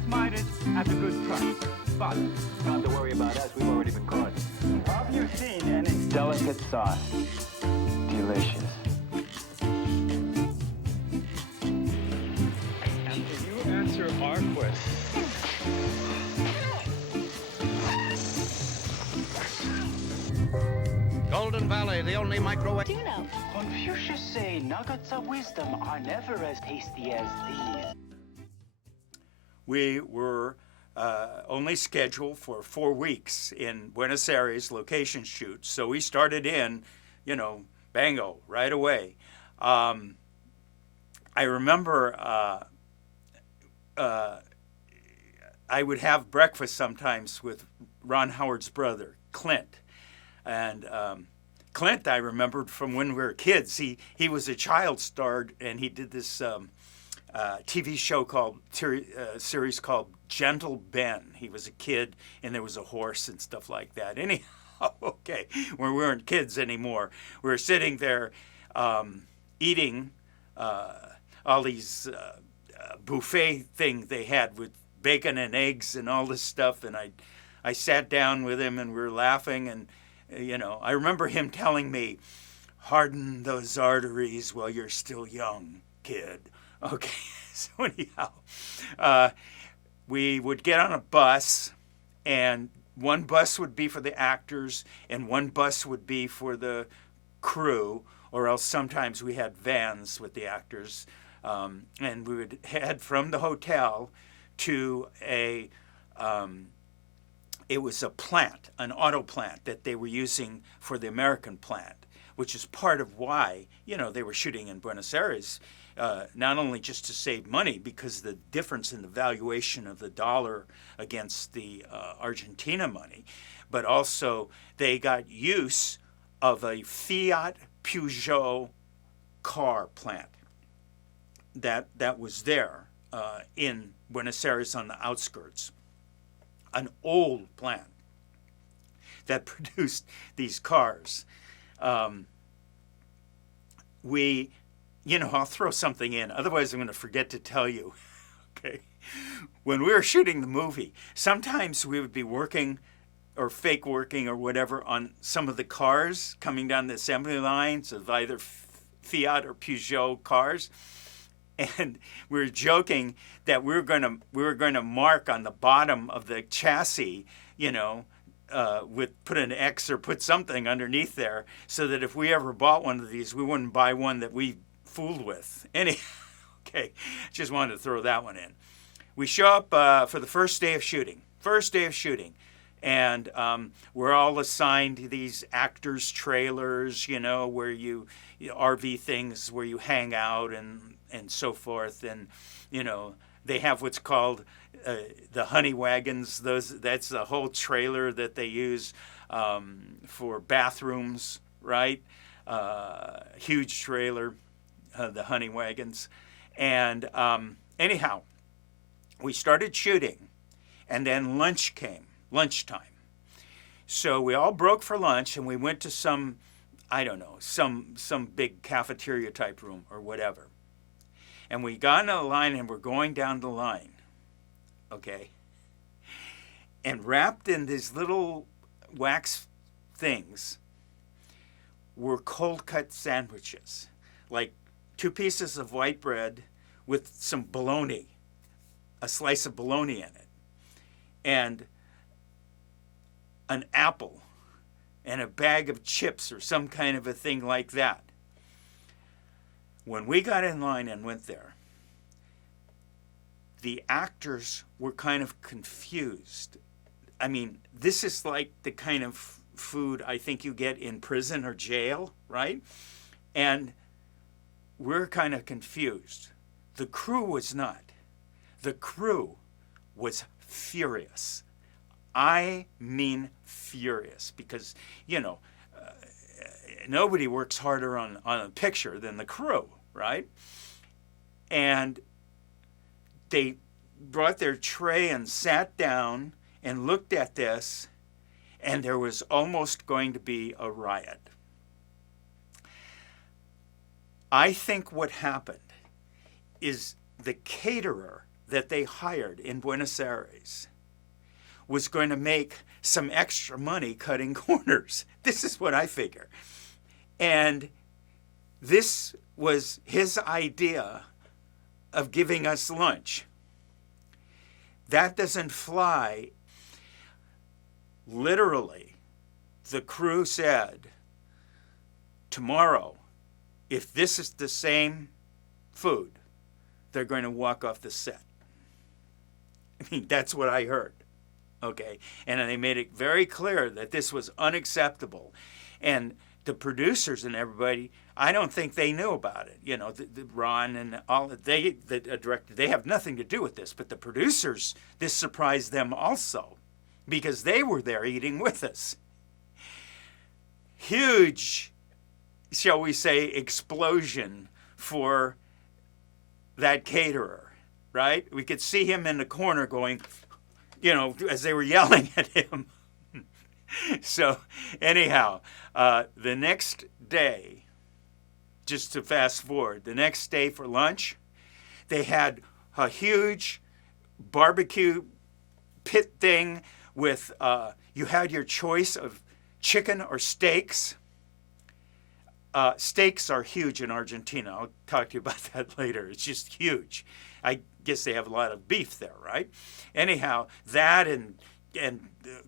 just might it at a good price. But not to worry about us, we've already been caught. have you seen any Delicate sauce. Delicious. And can you answer our question? Golden Valley, the only microwave. Do you know? Confucius say nuggets of wisdom are never as tasty as these. We were only scheduled for 4 weeks in Buenos Aires location shoot. So we started in, bango, right away. I remember I would have breakfast sometimes with Ron Howard's brother, Clint. And Clint, I remembered from when we were kids. He was a child star, and he did this TV show series called Gentle Ben. He was a kid, and there was a horse and stuff like that. Anyhow, okay, we weren't kids anymore. We were sitting there eating all these buffet thing they had with bacon and eggs and all this stuff, and I sat down with him, and we were laughing, and I remember him telling me, harden those arteries while you're still young, kid. Okay, so anyhow, we would get on a bus, and one bus would be for the actors, and one bus would be for the crew, or else sometimes we had vans with the actors, and we would head from the hotel to it was a plant, an auto plant that they were using for the American plant, which is part of why, they were shooting in Buenos Aires, not only just to save money, because the difference in the valuation of the dollar against the Argentina money, but also they got use of a Fiat Peugeot car plant that was there in Buenos Aires on the outskirts. An old plant that produced these cars. I'll throw something in, otherwise I'm going to forget to tell you. Okay, when we were shooting the movie, sometimes we would be working or fake working or whatever on some of the cars coming down the assembly lines of either Fiat or Peugeot cars. And we were joking that we were going to mark on the bottom of the chassis, put an X or put something underneath there, so that if we ever bought one of these, we wouldn't buy one that we fooled with. Okay, just wanted to throw that one in. We show up for the first day of shooting, and we're all assigned these actors' trailers, where RV things where you hang out and so forth, and they have what's called the honey wagons. That's the whole trailer that they use for bathrooms, right? Huge trailer, the honey wagons. And anyhow, we started shooting, and then lunchtime. So we all broke for lunch, and we went to some big cafeteria type room or whatever. And we got in a line, and we're going down the line, okay? And wrapped in these little wax things were cold cut sandwiches, like 2 pieces of white bread with some bologna, a slice of bologna in it, and an apple, and a bag of chips or some kind of a thing like that. When we got in line and went there, the actors were kind of confused. I mean, this is like the kind of food I think you get in prison or jail, right? And we're kind of confused. The crew was not. The crew was furious. I mean furious, because, nobody works harder on a picture than the crew, right? And they brought their tray and sat down and looked at this, and there was almost going to be a riot. I think what happened is the caterer that they hired in Buenos Aires was going to make some extra money cutting corners. This is what I figure. And this was his idea of giving us lunch. That doesn't fly. Literally, the crew said, tomorrow, if this is the same food, they're going to walk off the set. I mean, that's what I heard. Okay, and they made it very clear that this was unacceptable. And the producers and everybody, I don't think they knew about it. You know, the Ron and all, the director, they have nothing to do with this. But the producers, this surprised them also, because they were there eating with us. Huge, shall we say, explosion for that caterer, right? We could see him in the corner going, you know, as they were yelling at him. So anyhow, the next day, just to fast forward, the next day for lunch, they had a huge barbecue pit thing with, you had your choice of chicken or steaks. Steaks are huge in Argentina. I'll talk to you about that later. It's just huge. I guess they have a lot of beef there, right? Anyhow, that and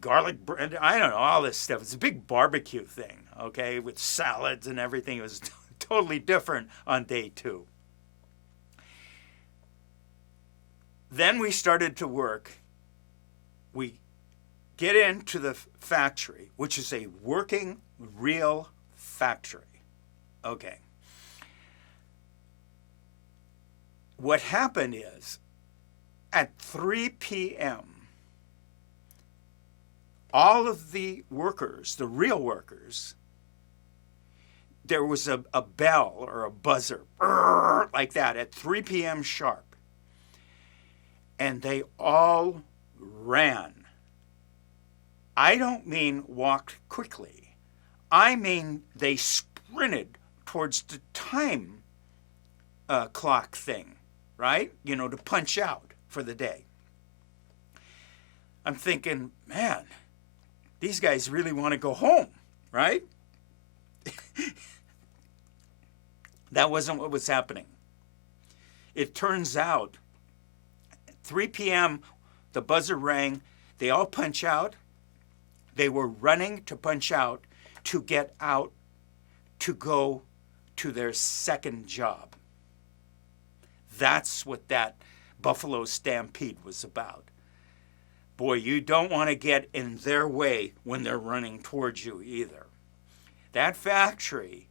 garlic bread, I don't know, all this stuff. It's a big barbecue thing, okay, with salads and everything. It was totally different on day 2. Then we started to work. We get into the factory, which is a working, real factory. Okay. What happened is, at 3 p.m., all of the workers, the real workers, there was a bell or a buzzer, like that, at 3 p.m. sharp. And they all ran. I don't mean walked quickly. I mean they sprinted towards the time clock thing, right? You know, to punch out for the day. I'm thinking, man, these guys really want to go home, right? That wasn't what was happening. It turns out, 3 p.m., the buzzer rang, they all punch out. They were running to punch out to get out to go to their second job. That's what that Buffalo Stampede was about. Boy, you don't want to get in their way when they're running towards you either. That factory,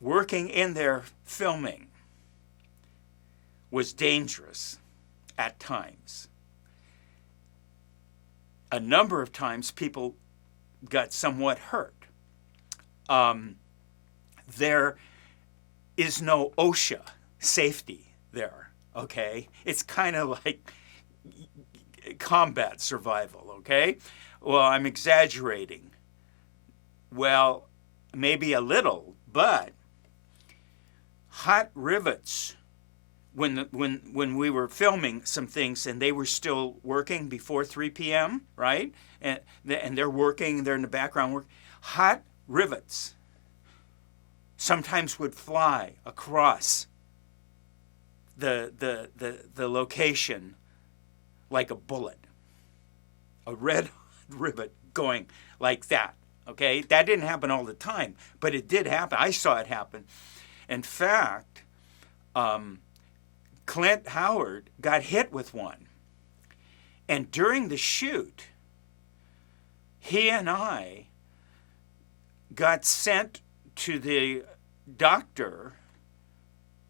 working in their filming, was dangerous at times. A number of times people got somewhat hurt. There is no OSHA safety there, okay? It's kind of like combat survival, okay? Well, I'm exaggerating. Well, maybe a little, but hot rivets, when we were filming some things and they were still working before 3 p.m., right? And they're working, they're in the background work. Hot rivets sometimes would fly across the location like a bullet. A red rivet going like that, okay? That didn't happen all the time, but it did happen. I saw it happen. In fact, Clint Howard got hit with one. And during the shoot, he and I got sent to the doctor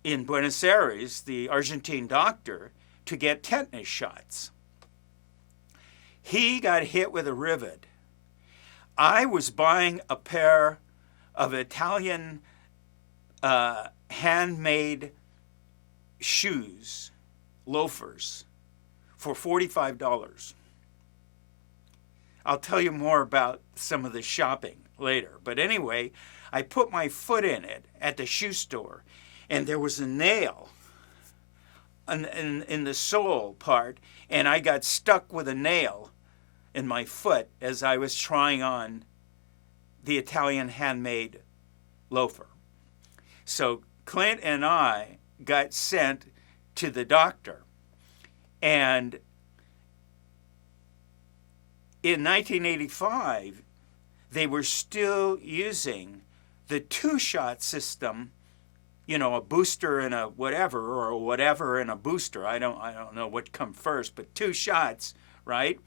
in Buenos Aires, the Argentine doctor, to get tetanus shots. He got hit with a rivet. I was buying a pair of Italian handmade shoes, loafers, for $45. I'll tell you more about some of the shopping later. But anyway, I put my foot in it at the shoe store, and there was a nail in the sole part, and I got stuck with a nail in my foot as I was trying on the Italian handmade loafer. So Clint and I got sent to the doctor, and in 1985, they were still using the two-shot system, you know, a booster and a whatever, or a whatever and a booster. I don't know what come first, but 2 shots, right?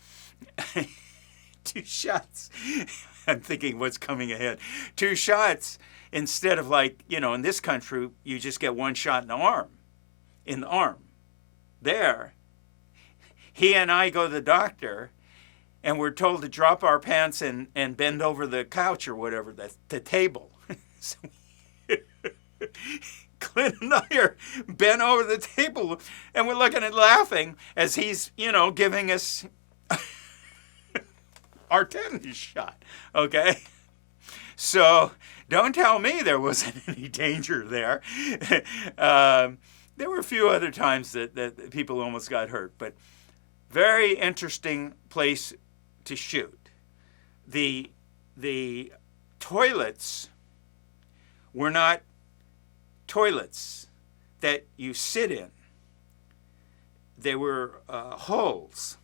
2 shots. I'm thinking what's coming ahead. 2 shots instead of, like, you know, in this country, you just get 1 shot in the arm. There, he and I go to the doctor, and we're told to drop our pants and bend over the couch or whatever, the table. So Clint and I are bent over the table, and we're looking and laughing as he's, you know, giving us our tetanus shot, okay? So don't tell me there wasn't any danger there. There were a few other times that people almost got hurt, but very interesting place to shoot. The toilets were not toilets that you sit in. They were holes.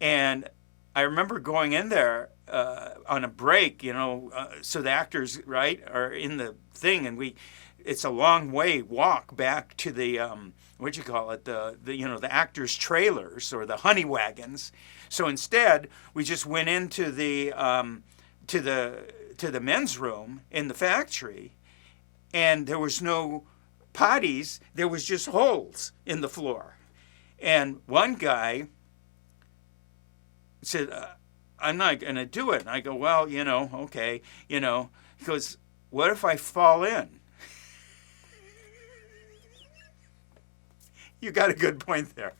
And I remember going in there on a break, you know, so the actors, right, are in the thing, and it's a long walk back to the what you call it, the you know, the actors' trailers or the honey wagons. So instead, we just went into the to the men's room in the factory, and there was no potties. There was just holes in the floor. And one guy said, "I'm not going to do it." And I go, "Well, you know, okay, you know." He goes, "What if I fall in?" You got a good point there.